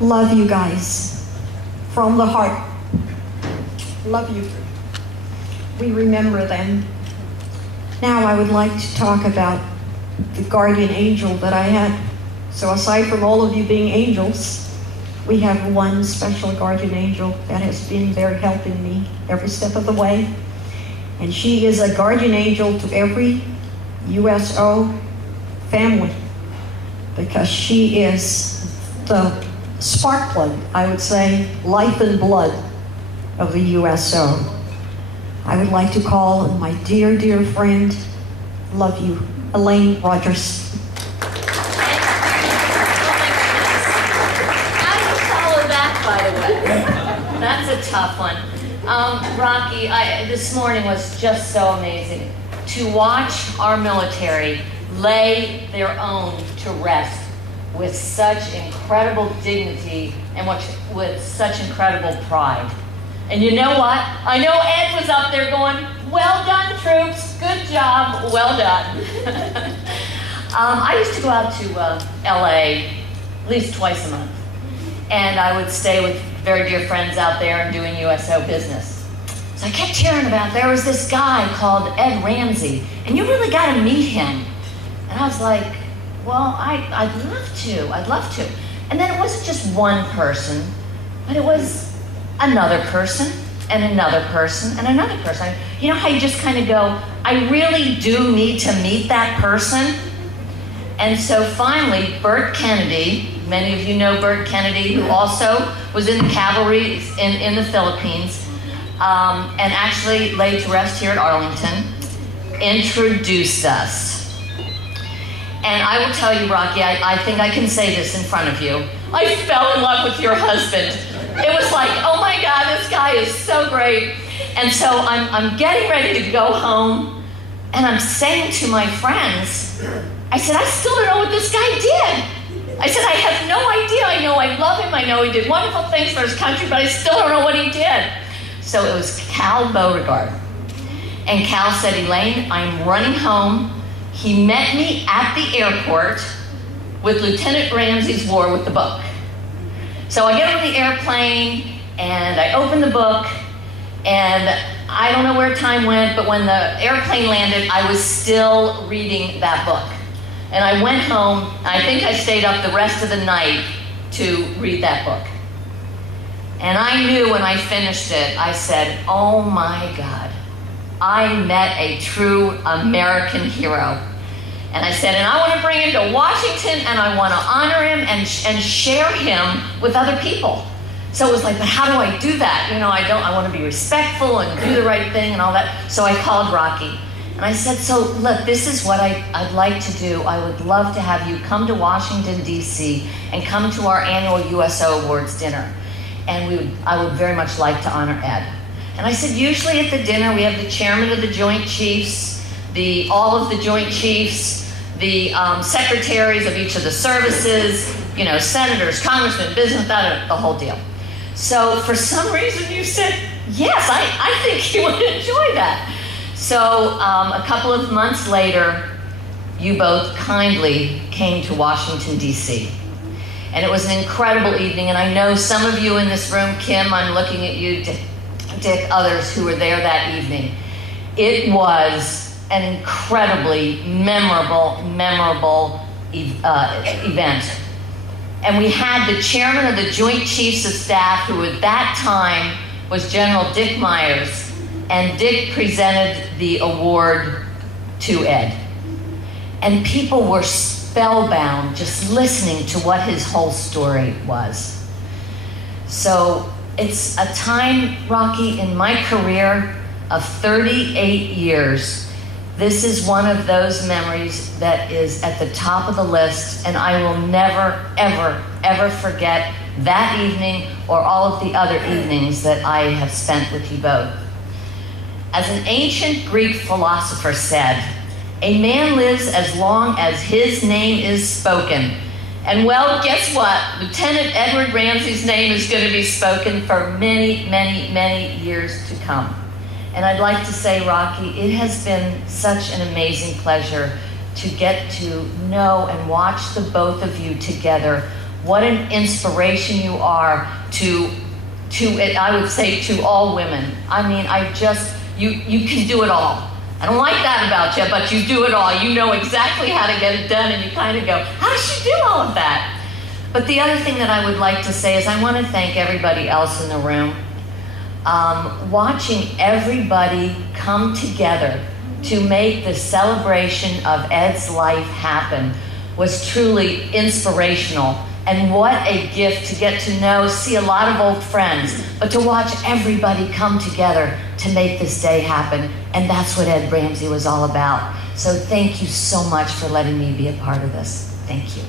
Love you guys from the heart. Love you. We remember them. Now I would like to talk about the guardian angel that I had. So aside from all of you being angels, we have one special guardian angel that has been there helping me every step of the way. And she is a guardian angel to every USO family because she is the spark plug, I would say, life and blood of the USO. I would like to call my dear, dear friend, love you, Elaine Rogers. By the way, that's a tough one. Rocky, this morning was just so amazing. To watch our military lay their own to rest with such incredible dignity and with such incredible pride. And you know what? I know Ed was up there going, well done, troops, good job, well done. I used to go out to LA at least twice a month. And I would stay with very dear friends out there and doing USO business. So I kept hearing about, there was this guy called Ed Ramsey, and you really got to meet him. And I was like, well, I'd love to. And then it wasn't just one person, but it was another person, and another person, and another person. You know how you just kind of go, I really do need to meet that person? And so finally, Bert Kennedy, many of you know Bert Kennedy, who also was in the cavalry in the Philippines, and actually laid to rest here at Arlington, introduced us. And I will tell you, Rocky, I think I can say this in front of you. I fell in love with your husband. It was like, oh my God, this guy is so great. And so I'm getting ready to go home, and I'm saying to my friends, I said, I still don't know what this guy did. I said, I have no idea. I know I love him. I know he did wonderful things for his country, but I still don't know what he did. So it was Cal Beauregard. And Cal said, Elaine, I'm running home. He met me at the airport with Lieutenant Ramsey's War with the book. So I get on the airplane, and I open the book, and I don't know where time went, but when the airplane landed, I was still reading that book. And I went home. I think I stayed up the rest of the night to read that book. And I knew when I finished it, I said, oh my God, I met a true American hero. And I said, and I want to bring him to Washington, and I want to honor him and share him with other people. So it was like, but how do I do that? You know, I want to be respectful and do the right thing and all that. So I called Rocky. And I said, so look, this is what I'd like to do. I would love to have you come to Washington, D.C. and come to our annual USO Awards dinner. And I would very much like to honor Ed. And I said, usually at the dinner, we have the chairman of the Joint Chiefs, all of the Joint Chiefs, the secretaries of each of the services, you know, senators, congressmen, business, the whole deal. So for some reason you said, yes, I think you would enjoy that. So a couple of months later, you both kindly came to Washington, D.C. And it was an incredible evening. And I know some of you in this room, Kim, I'm looking at you, Dick, others who were there that evening. It was an incredibly memorable event. And we had the chairman of the Joint Chiefs of Staff, who at that time was General Dick Myers, and Dick presented the award to Ed. And people were spellbound just listening to what his whole story was. So it's a time, Rocky, in my career of 38 years, this is one of those memories that is at the top of the list, and I will never, ever, ever forget that evening or all of the other evenings that I have spent with you both. As an ancient Greek philosopher said, a man lives as long as his name is spoken. And well, guess what? Lieutenant Edward Ramsey's name is going to be spoken for many, many, many years to come. And I'd like to say, Rocky, it has been such an amazing pleasure to get to know and watch the both of you together what an inspiration you are to I would say to all women. I mean, you can do it all. I don't like that about you, but you do it all. You know exactly how to get it done, and you kind of go, how does she do all of that? But the other thing that I would like to say is I want to thank everybody else in the room. Watching everybody come together to make the celebration of Ed's life happen was truly inspirational. And what a gift to get to know, see a lot of old friends, but to watch everybody come together to make this day happen. And that's what Ed Ramsey was all about. So thank you so much for letting me be a part of this. Thank you.